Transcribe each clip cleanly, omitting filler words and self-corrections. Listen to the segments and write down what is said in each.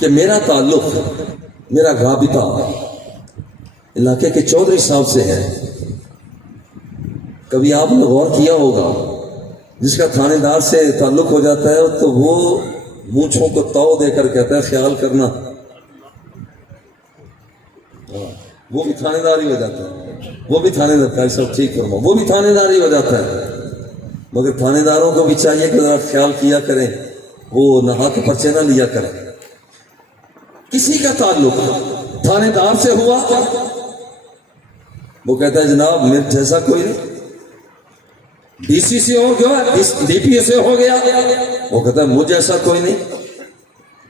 کہ میرا تعلق، میرا رابطہ علاقے کے چودھری صاحب سے ہے. کبھی آپ نے غور کیا ہوگا جس کا تھانے دار سے تعلق ہو جاتا ہے تو وہ مونچھوں کو تاؤ دے کر کہتا ہے خیال کرنا. وہ بھی تھانے دار ہی ہو جاتا ہے، وہ بھی تھانے دار، سب ٹھیک فرماؤ، وہ بھی تھانے دار ہی ہو جاتا ہے. مگر تھانے داروں کو بھی چاہیے کہ ذرا خیال کیا کریں، وہ نہا کے پرچے نہ لیا کریں. کسی کا تعلق تھانے دار سے ہوا، وہ کہتا ہے جناب میرے جیسا کوئی نہیں. ڈی سی سے ہو گیا، ڈی پی سے ہو گیا، وہ کہتا ہے مجھ جیسا کوئی نہیں.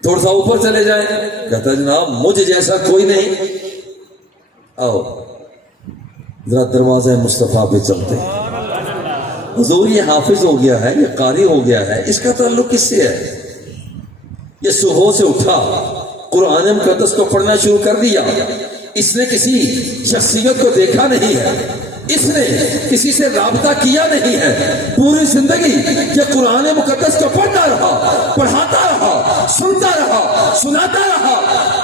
تھوڑا سا اوپر چلے جائیں، کہتا ہے جناب مجھ جیسا کوئی نہیں. آؤ ذرا دروازہ مصطفیٰ پہ چلتے ہیں. حضور یہ حافظ ہو گیا ہے، یہ قاری ہو گیا ہے، اس کا تعلق کس سے ہے؟ یہ صبح سے اٹھا، قرآن مقدس کو پڑھنا شروع کر دیا. اس نے کسی شخصیت کو دیکھا نہیں ہے، اس نے کسی سے رابطہ کیا نہیں ہے. پوری زندگی یہ قرآن مقدس کو پڑھتا رہا، پڑھاتا رہا، سنتا رہا، سناتا رہا.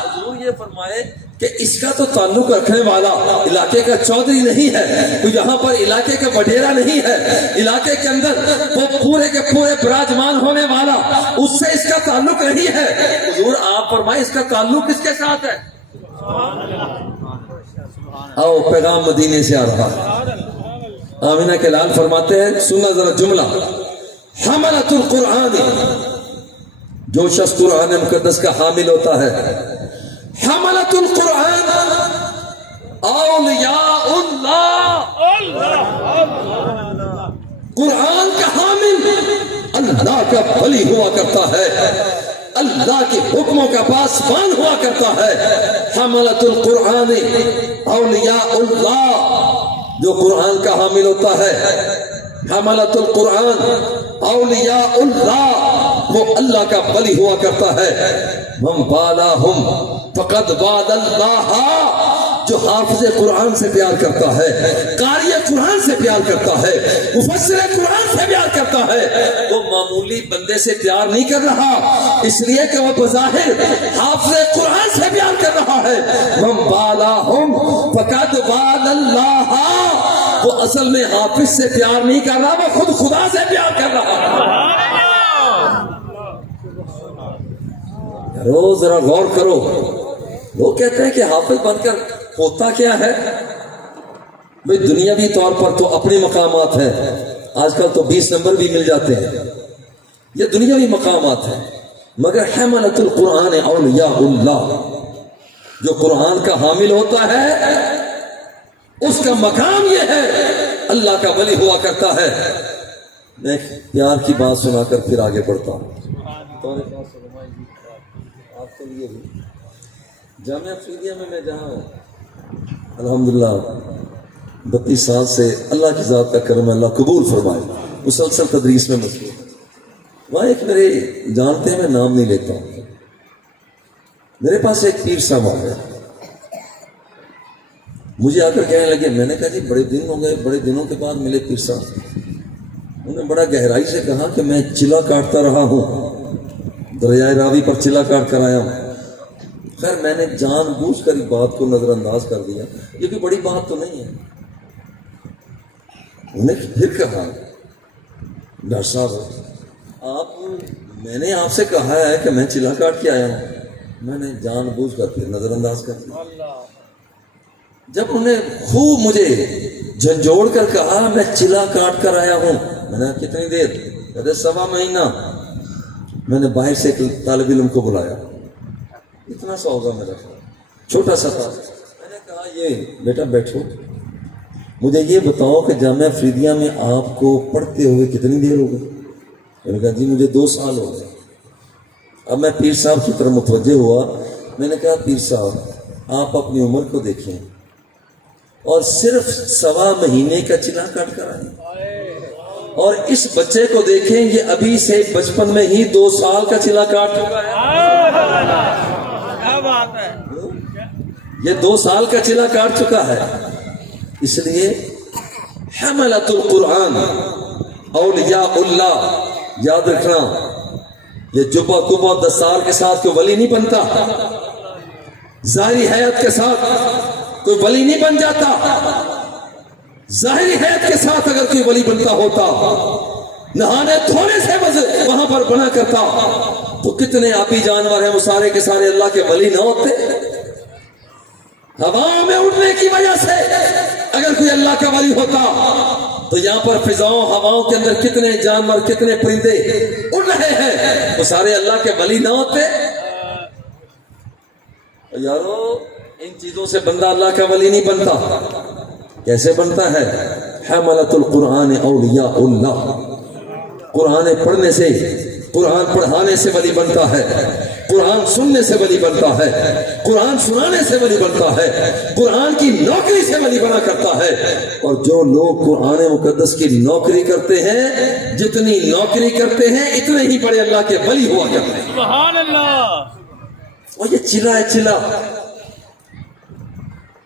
حضور یہ فرمائے کہ اس کا تو تعلق رکھنے والا علاقے کا چودھری نہیں ہے، تو یہاں پر علاقے کا وڈیرا نہیں ہے، علاقے کے اندر وہ پورے کے پورے براجمان ہونے والا، اس سے اس کا تعلق نہیں ہے. حضور آپ فرمائے اس کا تعلق کس کے ساتھ ہے؟ آؤ پیغام مدینے سے آ رہا ہے. آمینہ کے لال فرماتے ہیں، سننا ذرا جملہ، حملۃ القرآن، جو شخص قرآن مقدس کا حامل ہوتا ہے، حملۃ القرآن اولیاء اللہ، قرآن کا حامل اللہ کا ولی ہوا کرتا ہے، اللہ کے حکموں کا پاسبان ہوا کرتا ہے. حملۃ القرآن اولیاء اللہ، جو قرآن کا حامل ہوتا ہے، حملۃ القرآن اولیاء اللہ، وہ اللہ کا ولی ہوا کرتا ہے. من بالاہم فقد باد اللہ، جو حافظ قرآن سے پیار کرتا ہے، قاری قرآن سے پیار کرتا ہے، مفسر قرآن سے پیار کرتا ہے، وہ معمولی بندے سے پیار نہیں کر رہا اس لیے کہ وہ بظاہر حافظ قرآن سے پیار کر رہا ہے. من بالاہم فقد باد اللہ، وہ اصل میں حافظ سے پیار نہیں کر رہا، وہ خود خدا سے پیار کر رہا ہے. روز ذرا غور کرو. لوگ کہتے ہیں کہ حافظ بن کر ہوتا کیا ہے؟ بھئی دنیاوی طور پر تو اپنے مقامات ہیں، آج کل تو 20 نمبر بھی مل جاتے ہیں، یہ دنیاوی مقامات ہیں. مگر حملۃ القرآن اولیاء اللہ، جو قرآن کا حامل ہوتا ہے اس کا مقام یہ ہے اللہ کا ولی ہوا کرتا ہے. میں پیار کی بات سنا کر پھر آگے بڑھتا ہوں. آپ کے لیے بھی جامعہ افریدیہ میں جہاں الحمدللہ 32 سال سے اللہ کی ذات کا کرم، اللہ قبول فرمائے، مسلسل تدریس میں مشغول. وہاں ایک میرے جانتے ہیں، میں نام نہیں لیتا ہوں، میرے پاس ایک پیر صاحب آ گیا، مجھے آ کر کہنے لگے. میں نے کہا جی بڑے دن ہو گئے، بڑے دنوں کے بعد ملے پیر صاحب. انہوں نے بڑا گہرائی سے کہا کہ میں چلا کاٹتا رہا ہوں، دریائے راوی پر چلا کاٹ کر آیا ہوں. خیر میں نے جان بوجھ کر اس بات کو نظر انداز کر دیا، یہ بھی بڑی بات تو نہیں ہے. انہوں نے پھر کہا ڈاکٹر صاحب میں نے آپ سے کہا ہے کہ میں چلا کاٹ کے آیا ہوں، میں نے جان بوجھ کر پھر نظر انداز کر دیا. جب انہوں نے خوب مجھے جھنجھوڑ کر کہا میں چلا کاٹ کر آیا ہوں، میں نے کتنی دیر؟ کہتے 1.25 مہینہ. میں نے باہر سے ایک طالب علم کو بلایا، اتنا سا ہوگا میرا چھوٹا سا تھا. میں نے کہا یہ بیٹا بیٹھو، مجھے یہ بتاؤ کہ جامعہ افریدیہ میں آپ کو پڑھتے ہوئے کتنی دیر ہو گئی؟ میں نے کہا جی مجھے 2 سال ہو گئے. اب میں پیر صاحب کی طرف متوجہ ہوا. میں نے کہا پیر صاحب آپ اپنی عمر کو دیکھیں اور صرف 1.25 مہینے کا چلا کاٹ کر آئے، اور اس بچے کو دیکھیں یہ ابھی سے بچپن میں ہی 2 سال کا چلا کاٹ چکا ہے. یہ 2 سال کا چلا کاٹ چکا ہے. اس لیے حملۃ القرآن اولیاء اللہ، یاد رکھنا یہ جبہ کبہ دستار کے ساتھ کوئی ولی نہیں بنتا، ظاہری حیات کے ساتھ کوئی ولی نہیں بن جاتا۔ ظاہری حیات کے ساتھ اگر کوئی ولی بنتا ہوتا، نہانے دھونے سے وہاں پر بنا کرتا، تو کتنے آبی جانور ہیں وہ سارے کے سارے اللہ کے ولی نہ ہوتے؟ ہواؤں میں اڑنے کی وجہ سے اگر کوئی اللہ کا ولی ہوتا تو یہاں پر فضاؤں ہواؤں کے اندر کتنے جانور کتنے پرندے اڑ رہے ہیں، وہ سارے اللہ کے ولی نہ ہوتے؟ یارو ان چیزوں سے بندہ اللہ کا ولی نہیں بنتا۔ کیسے بنتا ہے؟ حملۃ القرآن اولیاء اللہ، قرآن پڑھنے سے، قرآن پڑھانے سے ولی بنتا ہے، قرآن سننے سے ولی بنتا ہے، قرآن سنانے سے ولی بنتا ہے، قرآن کی نوکری سے ولی بنا کرتا ہے۔ اور جو لوگ قرآن مقدس کی نوکری کرتے ہیں، جتنی نوکری کرتے ہیں اتنے ہی بڑے اللہ کے ولی ہوا کرتے ہیں۔ سبحان اللہ۔ اور یہ چلا ہے چلا،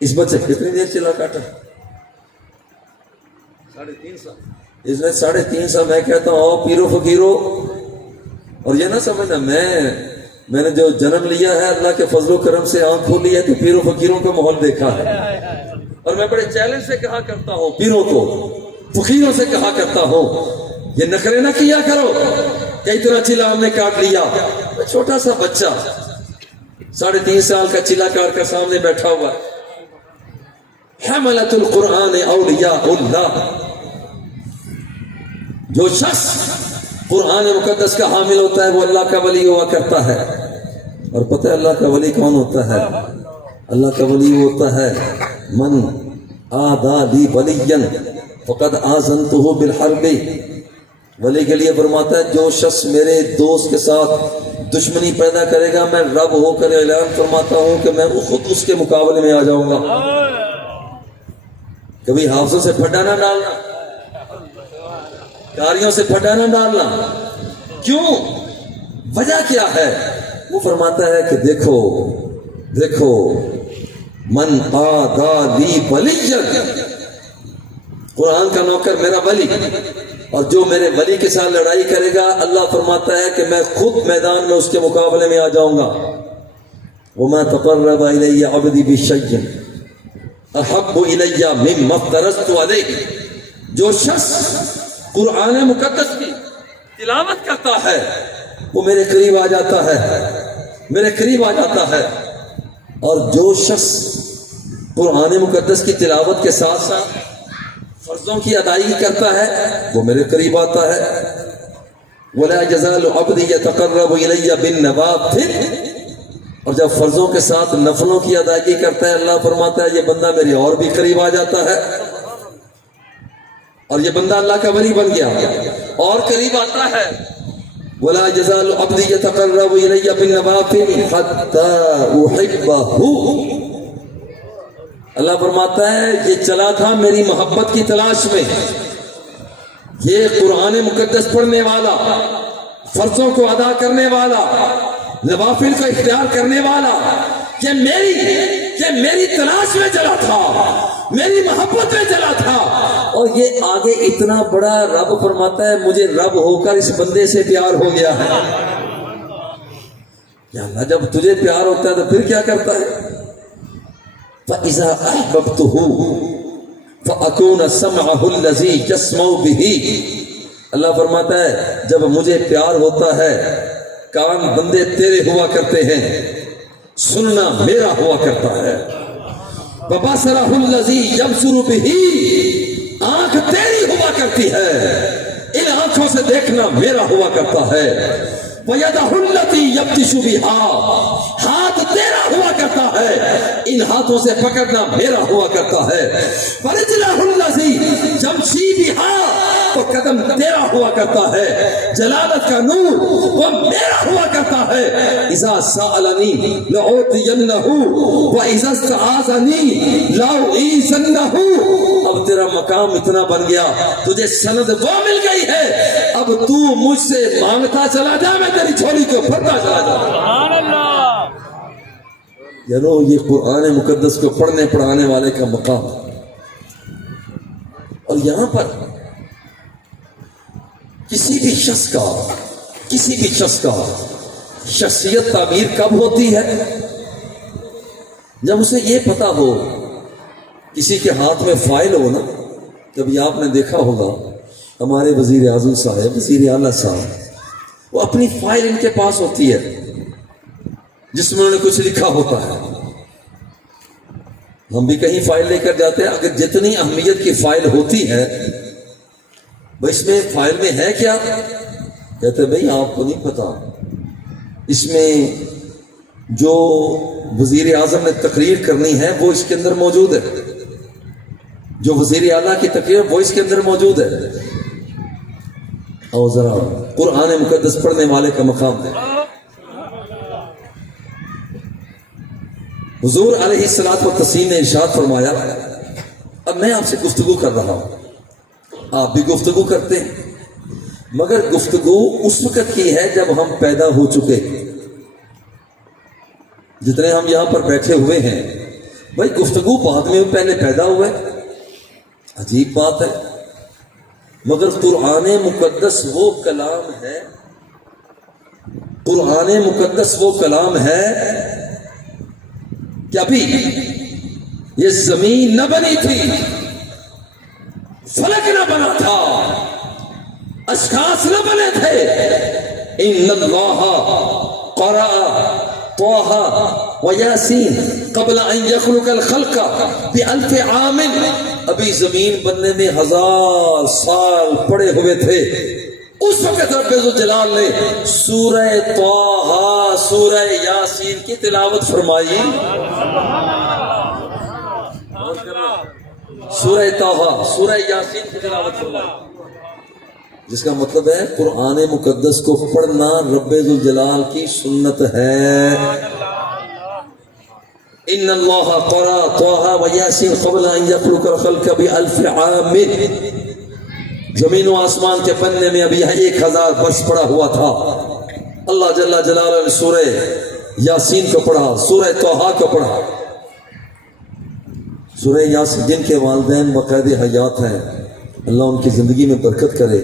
اس بچے کتنی دیر چلا کاٹا؟ 3.5 سال۔ اس نے 3.5 سال میں کہتا ہوں آؤ پیرو فقیرو، اور یہ نہ سمجھنا میں نے جو جنم لیا ہے اللہ کے فضل و کرم سے آنکھ کھولی ہے تو پیرو فقیروں کا ماحول دیکھا ہے، اور میں بڑے چیلنج سے کہا کرتا ہوں پیروں کو، فقیروں سے کہا کرتا ہوں یہ نخرے نہ کیا کرو کہ اتنا چلا ہم نے کاٹ لیا۔ چھوٹا سا بچہ 3.5 سال کا چلا کاٹ کر سامنے بیٹھا ہوا، حملۃ القرآن اولیاء اللہ، جو شخص قرآن مقدس کا حامل ہوتا ہے وہ اللہ کا ولی ہوا کرتا ہے۔ اور پتہ ہے اللہ کا ولی کون ہوتا ہے؟ اللہ کا ولی ہوتا ہے من آذا لی ولیا فقد آذنتہ بالحرب۔ ولی کے لیے فرماتا ہے جو شخص میرے دوست کے ساتھ دشمنی پیدا کرے گا میں رب ہو کر اعلان فرماتا ہوں کہ میں خود اس کے مقابلے میں آ جاؤں گا۔ کبھی حافظوں سے پھڈا نہ ڈالنا، کاریوں سے پھڈا نہ ڈالنا۔ کیوں؟ وجہ کیا ہے؟ وہ فرماتا ہے کہ دیکھو دیکھو من آذا لی ولیا، قرآن کا نوکر میرا ولی، اور جو میرے ولی کے ساتھ لڑائی کرے گا اللہ فرماتا ہے کہ میں خود میدان میں اس کے مقابلے میں آ جاؤں گا۔ وما تقرب الی عبدی بشیء احب الی مما افترضت علیہ۔ جو شخص قرآن مقدس کی تلاوت کرتا ہے وہ میرے قریب آ جاتا ہے، میرے قریب آ جاتا ہے، اور جو شخص قرآن مقدس کی تلاوت کے ساتھ ساتھ فرضوں کی ادائیگی کرتا ہے وہ میرے قریب آتا ہے۔ وَلَا يَزَالُ عَبْدِي يَتَقَرَّبُ إِلَيَّ بِالنَّوَافِلِ، اور جب فرضوں کے ساتھ نفلوں کی ادائیگی کرتا ہے اللہ فرماتا ہے یہ بندہ میرے اور بھی قریب آ جاتا ہے، اور یہ بندہ اللہ کا ولی بن گیا اور قریب آتا ہے۔ وَلَا يَزَالُ عَبْدِي يَتَقَرَّبُ إِلَيَّ بِالنَّوَافِلِ حَتَّى أُحِبَّهُ۔ اللہ فرماتا ہے یہ چلا تھا میری محبت کی تلاش میں، یہ قرآن مقدس پڑھنے والا، فرضوں کو ادا کرنے والا، نوافل کو اختیار کرنے والا، کہ میری تلاش میں چلا تھا، میری محبت میں چلا تھا، اور یہ آگے اتنا بڑا رب فرماتا ہے مجھے رب ہو کر اس بندے سے پیار ہو گیا ہے۔ یا اللہ جب تجھے پیار ہوتا ہے تو پھر کیا کرتا ہے؟ فَإِذَا أَحْبَبْتُهُ فَأَكُونَ سَمْعَهُ الَّذِي يَسْمَعُ بِهِ۔ اللہ فرماتا ہے جب مجھے پیار ہوتا ہے کان بندے تیرے ہوا کرتے ہیں، سننا میرا ہوا کرتا ہے۔ وَبَصَرَهُ الَّذِي يَبْصُرُ بِهِ، آنکھ تیری ہوا کرتی ہے، ان آنکھوں سے دیکھنا میرا ہوا کرتا ہے۔ وَيَدَهُ الَّتِي يَبْطِشُ بِهَا، ہاتھ تیرا ہوا کرتا ہے، ان ہاتھوں سے پکڑنا میرا ہوا کرتا ہے۔ وَرِجْلَهُ الَّذِي يَمْشِي بِهَا، تو قدم تیرا ہوا کرتا ہے، جلالت کا نور وہ میرا ہوا کرتا ہے۔ اذا سألنی لأعطینہ وإذا استعاذنی لأعیذنہ۔ اب تیرا مقام اتنا بن گیا، تجھے سند وہ مل گئی ہے، اب تو مجھ سے مانگتا چلا جا، میں تیری جھولی کو بھرتا چلا جا۔ سبحان اللہ۔ یعنی یہ قرآن مقدس کو پڑھنے پڑھانے والے کا مقام۔ اور یہاں پر کسی بھی شخص کا کسی بھی شخص کا شخصیت تعمیر کب ہوتی ہے؟ جب اسے یہ پتا ہو، کسی کے ہاتھ میں فائل ہو نا. کبھی آپ نے دیکھا ہوگا ہمارے وزیر اعظم صاحب، وزیر اعلیٰ صاحب، وہ اپنی فائل ان کے پاس ہوتی ہے جس میں انہوں نے کچھ لکھا ہوتا ہے. ہم بھی کہیں فائل لے کر جاتے ہیں، اگر جتنی اہمیت کی فائل ہوتی ہے، بھائی اس میں فائل میں ہے کیا؟ کہتے ہیں بھائی آپ کو نہیں پتا، اس میں جو وزیر اعظم نے تقریر کرنی ہے وہ اس کے اندر موجود ہے، جو وزیر اعلیٰ کی تقریر وہ اس کے اندر موجود ہے. اور ذرا قرآن مقدس پڑھنے والے کا مقام دیں. حضور علیہ الصلوۃ والتسلیم نے ارشاد فرمایا، اب میں آپ سے گفتگو کر رہا ہوں، آپ بھی گفتگو کرتے ہیں، مگر گفتگو اس وقت کی ہے جب ہم پیدا ہو چکے. جتنے ہم یہاں پر بیٹھے ہوئے ہیں، بھائی گفتگو بعد میں پہلے پیدا ہوئے، عجیب بات ہے. مگر قرآن مقدس وہ کلام ہے، قرآن مقدس وہ کلام ہے کہ ابھی یہ زمین نہ بنی تھی، فلک نہ بنا تھا، اشخاص نہ بنے تھے. ان اللہ قرأ طه ویاسین قبل ان یخلق الخلق بألف عام. ابھی زمین بننے میں 1000 سال پڑے ہوئے تھے. اس وقت رب ذوالجلال نے سورہ طه، سورہ یاسین کی تلاوت فرمائی. سورہ طه، سورہ یاسین کی تلاوت فرمائی، جس کا مطلب ہے قرآن مقدس کو پڑھنا رب ذوالجلال کی سنت ہے. ان اللہ قرأ طه ویاسین قبل ان یخلق الخلق بألف عام. زمین و آسمان کے بننے میں ابھی 1000 برس پڑا ہوا تھا. اللہ جل جلالہ نے سورہ یاسین کو پڑھا، سورہ طه کو پڑھا. سورہ یاسین جن کے والدین باقاعدہ حیات ہیں، اللہ ان کی زندگی میں برکت کرے.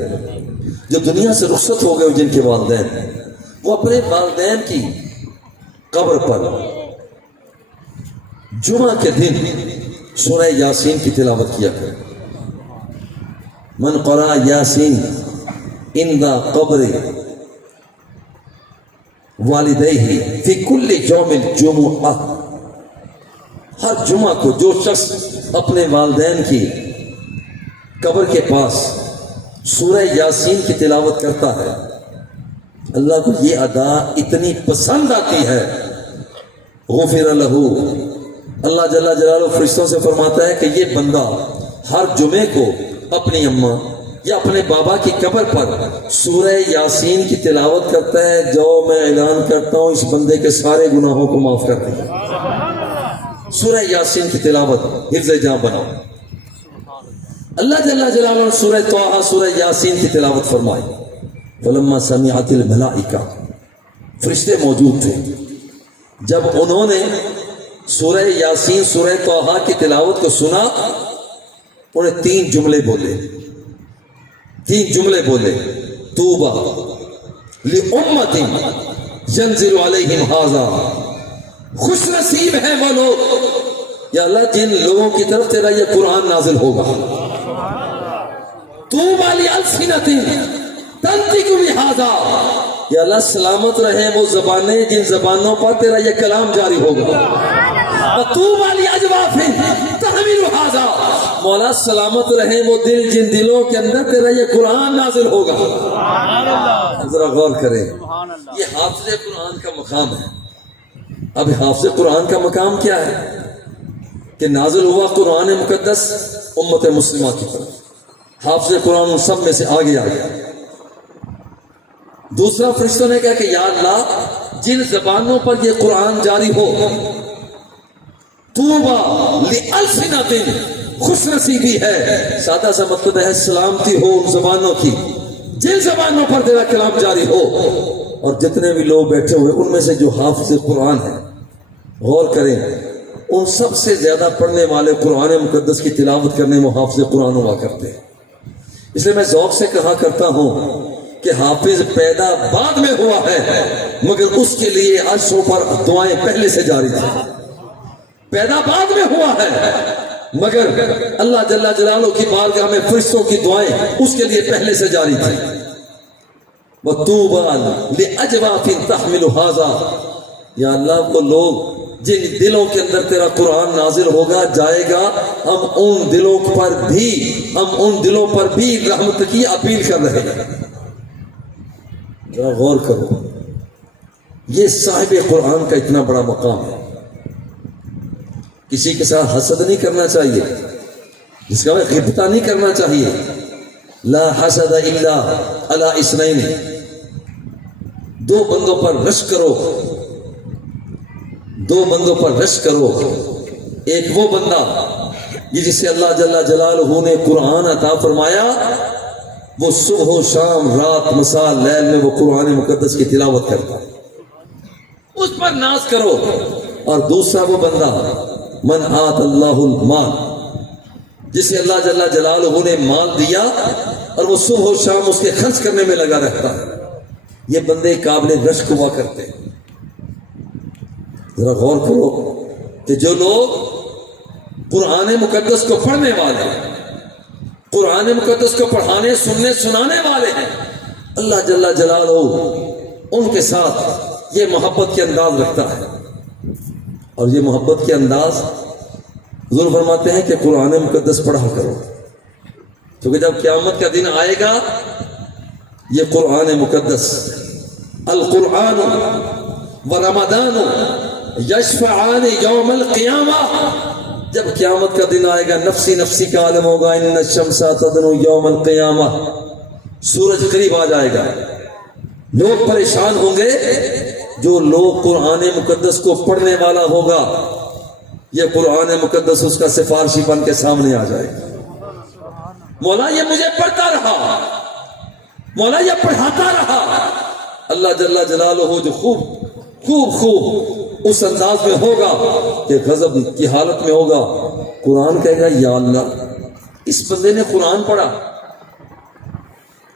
جو دنیا سے رخصت ہو گئے جن کے والدین، وہ اپنے والدین کی قبر پر جمعہ کے دن سورہ یاسین کی تلاوت کیا کرے. من قرأ یاسین عند قبر والدیہ فی کل یوم الجمعہ. ہر جمعہ کو جو شخص اپنے والدین کی قبر کے پاس سورہ یاسین کی تلاوت کرتا ہے، اللہ کو یہ ادا اتنی پسند آتی ہے، غفر لہ. اللہ جل جلالہ فرشتوں سے فرماتا ہے کہ یہ بندہ ہر جمعے کو اپنی اماں یا اپنے بابا کی قبر پر سورہ یاسین کی تلاوت کرتا ہے. جو میں اعلان کرتا ہوں اس بندے کے سارے گناہوں کو معاف کر دیں. سورہ یاسین کی تلاوت حفظ جاں بناؤ. اللہ جل جلالہ نے سورہ طه، سورہ یاسین کی تلاوت فرمائی. فلما سمعت الملائکہ، فرشتے موجود تھے، جب انہوں نے سورہ یاسین، سورہ طه کی تلاوت کو سنا، انہیں 3 جملے بولے. 3 جملے بولے. طوبی لأمۃ ینزل علیہم ھذا. خوش نصیب ہیں وہ لوگ، یا اللہ جن لوگوں کی طرف تیرا یہ قرآن نازل ہوگا. طوبی لألسنۃ تنطق بھذا. یا اللہ سلامت رہے وہ زبانیں جن زبانوں پر تیرا یہ کلام جاری ہوگا. طوبی لأجواف تحمل ھذا. مولا سلامت رہے وہ دل جن دلوں کے اندر تیرا یہ قرآن نازل ہوگا. ذرا غور کریں، یہ حافظ قرآن کا مقام ہے. اب حافظ قرآن کا مقام کیا ہے کہ نازل ہوا قرآن مقدس امت مسلمہ کی طرف. حافظ قرآن ان سب میں سے آگے آ گیا. دوسرا فرشتوں نے کہا کہ یا اللہ جن زبانوں پر یہ قرآن جاری ہو، طوبی لألسنۃ، خوش نصیبی ہے، سادہ سا مطلب ہے سلامتی ہو ان زبانوں کی جن زبانوں پر تیرا کلام جاری ہو. اور جتنے بھی لوگ بیٹھے ہوئے ان میں سے جو حافظ قرآن ہیں، غور کریں، ان سب سے زیادہ پڑھنے والے قرآن مقدس کی تلاوت کرنے میں حافظ قرآن ہوا کرتے ہیں. اس لیے میں ذوق سے کہا کرتا ہوں کہ حافظ پیدا بعد میں ہوا ہے، مگر اس کے لیے عرشوں پر دعائیں پہلے سے جاری تھی. پیدا بعد میں ہوا ہے، مگر اللہ جل جلالہ کی بارگاہ میں فرشتوں کی دعائیں اس کے لیے پہلے سے جاری تھی. وَطُوبَى لِأَجْوَافٍ تَحْمِلُ هَذَا، یا اللہ وہ لوگ جن دلوں کے اندر تیرا قرآن نازل ہوگا جائے گا، ہم ان دلوں پر بھی رحمت کی اپیل کر رہے ہیں. ذرا غور کرو، یہ صاحب قرآن کا اتنا بڑا مقام ہے. کسی کے ساتھ حسد نہیں کرنا چاہیے، جس کا غیبت نہیں کرنا چاہیے. لا حسد الا علی اثنین، دو بندوں پر رشک کرو. ایک وہ بندہ جسے اللہ جل جلالہ نے قرآن عطا فرمایا، وہ صبح و شام رات مساء لیل میں وہ قرآن مقدس کی تلاوت کرتا ہے، اس پر ناز کرو. اور دوسرا وہ بندہ من آت اللہ المال، جسے اللہ جل جلالہ نے مال دیا اور وہ صبح و شام اس کے خرچ کرنے میں لگا رہتا ہے. یہ بندے قابل رشک ہوا کرتے ہیں. ذرا غور کرو کہ جو لوگ قرآن مقدس کو پڑھنے والے، قرآن مقدس کو پڑھانے سننے سنانے والے ہیں، اللہ جل جلالہ ان کے ساتھ یہ محبت کے انداز رکھتا ہے. اور یہ محبت کے انداز حضور فرماتے ہیں کہ قرآن مقدس پڑھا کرو، کیونکہ جب قیامت کا دن آئے گا یہ قرآن مقدس، القرآن و رمضان یشفعان یوم القیامہ، جب قیامت کا دن آئے گا نفسی نفسی کا عالم ہوگا. ان الشمس تدنو یوم القیامہ، سورج قریب آ جائے گا. لوگ پریشان ہوں گے، جو لوگ قرآن مقدس کو پڑھنے والا ہوگا یہ قرآن مقدس اس کا سفارشی بن کے سامنے آ جائے گا. مولا یہ مجھے پڑھتا رہا، مولا یہ پڑھاتا رہا. اللہ جل جلالہ جو خوب اس انداز میں ہوگا کہ غضب کی حالت میں ہوگا، قرآن کہے گا یا اللہ اس بندے نے قرآن پڑھا،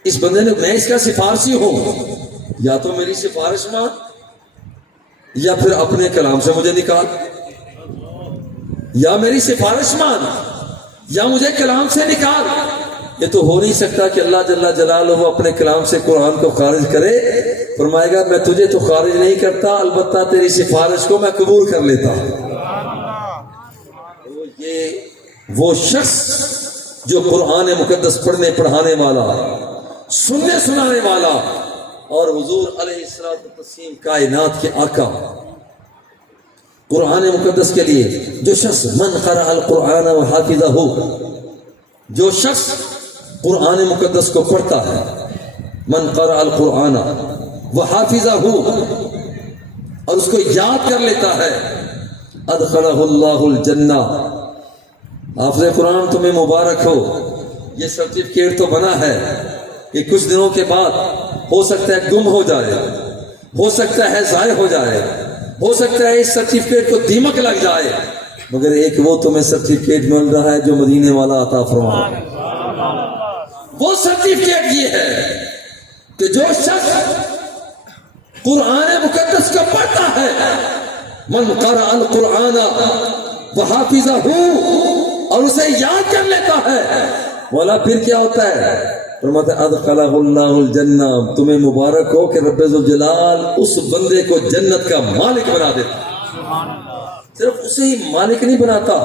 اس بندے نے، میں اس کا سفارشی ہوں، یا تو میری سفارش مان یا پھر اپنے کلام سے مجھے نکال، یا میری سفارش مان یا مجھے کلام سے نکال. یہ تو ہو نہیں سکتا کہ اللہ جل جلالہ اپنے کلام سے قرآن کو خارج کرے. فرمائے گا میں تجھے تو خارج نہیں کرتا، البتہ تیری سفارش کو میں قبول کر لیتا ہوں. یہ وہ شخص جو قرآن مقدس پڑھنے پڑھانے والا، سننے سنانے والا، اور حضور علیہ الصلوۃ والتسلیم کائنات کے آقا، قرآن مقدس کے لیے جو شخص من قرأ القرآن وحافظہ، جو شخص قرآن مقدس کو پڑھتا ہے، من قرأ القرآن وحافظہ، اور اس کو یاد کر لیتا ہے، ادخلہ اللہ الجنہ. حافظ قرآن تمہیں مبارک ہو، یہ سرٹیفکیٹ تو بنا ہے کہ کچھ دنوں کے بعد ہو سکتا ہے گم ہو جائے، ہو سکتا ہے ضائع ہو جائے، ہو سکتا ہے اس سرٹیفکیٹ کو دیمک لگ جائے، مگر ایک وہ تمہیں سرٹیفکیٹ مل رہا ہے جو مدینے والا عطا فرما. وہ سرٹیفکیٹ یہ ہے کہ جو شخص قرآن مقدس کو پڑھتا ہے، من قرأ القرآن وحافظہ، اور اسے یاد کر لیتا ہے، مولا پھر کیا ہوتا ہے؟ فرماتے ادخلہ اللہ الجنہ، تمہیں مبارک ہو کہ رب ذوالجلال اس بندے کو جنت کا مالک بنا دیتا. صرف اسے ہی مالک نہیں بناتا،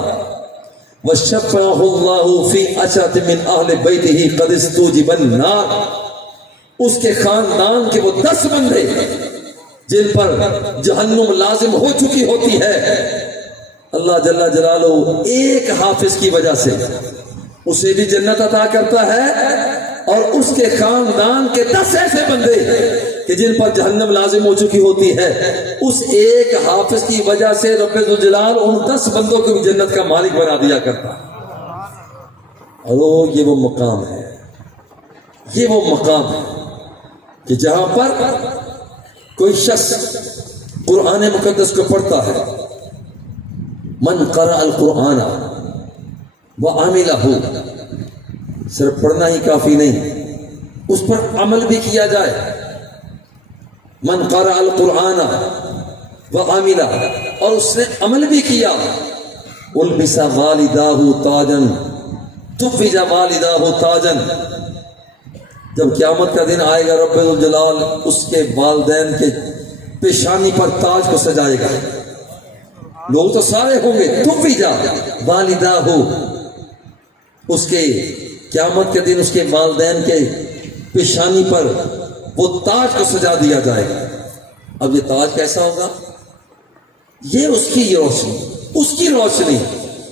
وَشَفَّعَهُ اللَّهُ فِي أَشَرَةٍ مِّنْ أَهْلِ بَيْتِهِ قَدْ اسْتُوجِبَ النَّارِ، اس کے خاندان کے وہ 10 بندے جن پر جہنم لازم ہو چکی ہوتی ہے، اللہ جل جلالہ ایک حافظ کی وجہ سے اسے بھی جنت عطا کرتا ہے، اور اس کے خاندان کے 10 ایسے بندے کہ جن پر جہنم لازم ہو چکی ہوتی ہے، اس ایک حافظ کی وجہ سے رب ذوالجلال ان 10 بندوں کو بھی جنت کا مالک بنا دیا کرتا. اور یہ وہ مقام ہے، یہ وہ مقام ہے کہ جہاں پر کوئی شخص قرآن مقدس کو پڑھتا ہے، من قرأ القرآن وعملہ، صرف پڑھنا ہی کافی نہیں، اس پر عمل بھی کیا جائے. من قرأ القرآن وعمل، اور اس نے عمل بھی کیا. البس والداہ تاجن تفج والداہ تاجن، جب قیامت کا دن آئے گا رب الجلال اس کے والدین کے پیشانی پر تاج کو سجائے گا. لوگ تو سارے ہوں گے. تفج والداہ، اس کے قیامت کے دن اس کے والدین کے پیشانی پر وہ تاج کو سجا دیا جائے گا. اب یہ تاج کیسا ہوگا؟ یہ اس کی روشنی، اس کی روشنی.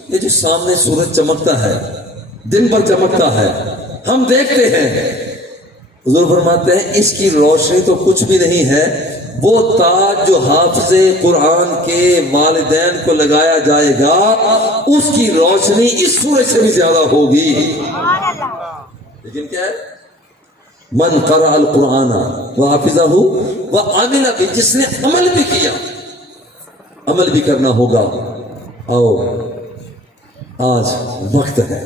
یہ جو سامنے سورج چمکتا ہے، دن بھر چمکتا ہے، ہم دیکھتے ہیں. حضور فرماتے ہیں اس کی روشنی تو کچھ بھی نہیں ہے. وہ تاج جو حافظ قرآن کے والدین کو لگایا جائے گا، اس کی روشنی اس سورج سے بھی زیادہ ہوگی. لیکن کیا ہے؟ من قرأ القرآن وحفظہ وعمل بھی، جس نے عمل بھی کیا. عمل بھی کرنا ہوگا. آؤ آج وقت ہے